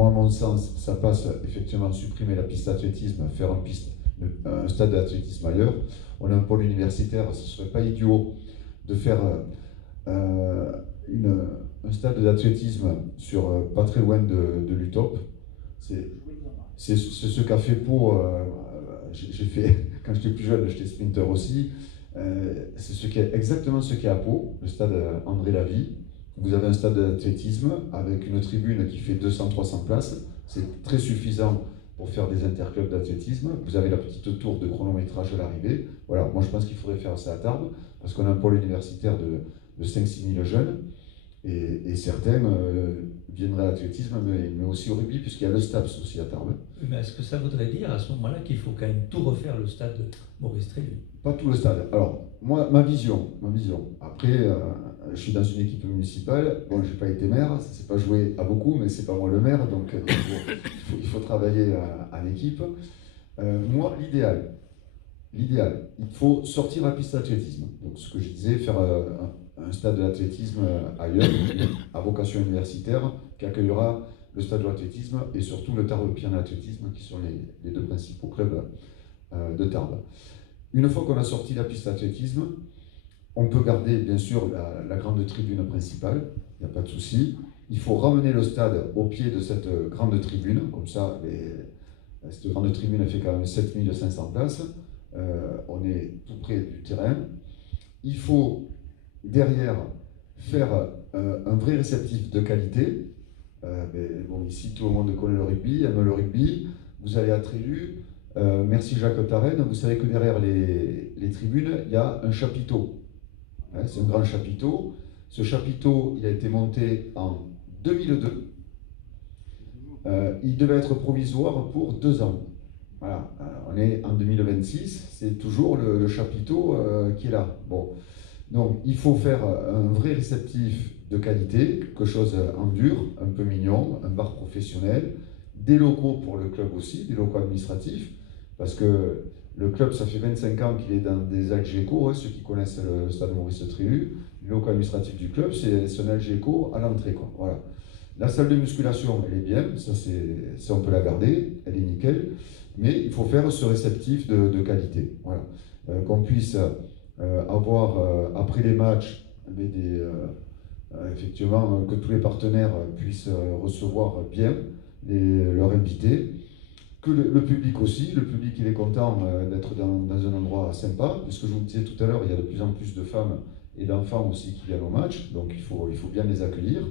moi, à mon sens, ça passe effectivement supprimer la piste d'athlétisme, faire un stade d'athlétisme ailleurs. On a un pôle universitaire, ce ne serait pas idiot de faire euh, un stade d'athlétisme pas très loin de l'UTOP. C'est ce qu'a fait Pau. J'ai fait, quand j'étais plus jeune, j'étais sprinter aussi. C'est exactement ce qu'il y a à Pau, le stade André Lavie. Vous avez un stade d'athlétisme avec une tribune qui fait 200-300 places. C'est très suffisant pour faire des interclubs d'athlétisme. Vous avez la petite tour de chronométrage à l'arrivée. Voilà, moi je pense qu'il faudrait faire ça à Tarbes, parce qu'on a un pôle universitaire de 5-6 000 jeunes. Et certains viendraient à l'athlétisme, mais aussi au rugby, puisqu'il y a le STAPS aussi à Tarbes. Mais est-ce que ça voudrait dire à ce moment-là qu'il faut quand même tout refaire le stade Maurice Trélu? Pas tout le stade. Alors, moi, ma vision. Après, je suis dans une équipe municipale. Bon, j'ai pas été maire, ça s'est pas joué à beaucoup, mais c'est pas moi le maire, donc il faut travailler en équipe. Moi, l'idéal, il faut sortir la piste d'athlétisme. Donc, ce que je disais, faire un stade d'athlétisme ailleurs, à vocation universitaire, qui accueillera le stade de l'athlétisme et surtout le Tarbes Piano Athlétisme, qui sont les deux principaux clubs de Tarbes. Une fois qu'on a sorti la piste d'athlétisme, on peut garder bien sûr la grande tribune principale, il n'y a pas de souci. Il faut ramener le stade au pied de cette grande tribune, comme ça, cette grande tribune elle fait quand même 7500 places. On est tout près du terrain. Il faut derrière faire un vrai réceptif de qualité. Bon, ici tout le monde connaît le rugby, aime le rugby. Vous allez à Trélu. Merci Jacques Tarenne. Vous savez que derrière les tribunes, il y a un chapiteau. Hein, c'est un grand chapiteau. Ce chapiteau, il a été monté en 2002. Il devait être provisoire pour 2 ans. Voilà, on est en 2026, c'est toujours le chapiteau qui est là. Bon. Donc il faut faire un vrai réceptif de qualité, quelque chose en dur, un peu mignon, un bar professionnel, des locaux pour le club aussi, des locaux administratifs, parce que le club, ça fait 25 ans qu'il est dans des Algeco, hein, ceux qui connaissent le stade Maurice Trélu, le local administratif du club, c'est un Algeco à l'entrée, quoi. Voilà. La salle de musculation, elle est bien, ça on peut la garder, elle est nickel, mais il faut faire ce réceptif de qualité. Voilà. Qu'on puisse avoir, après les matchs, effectivement, que tous les partenaires puissent recevoir bien leurs invités, que le public aussi, le public il est content d'être dans un endroit sympa, puisque je vous le disais tout à l'heure, il y a de plus en plus de femmes et d'enfants aussi qui viennent au match, donc il faut bien les accueillir.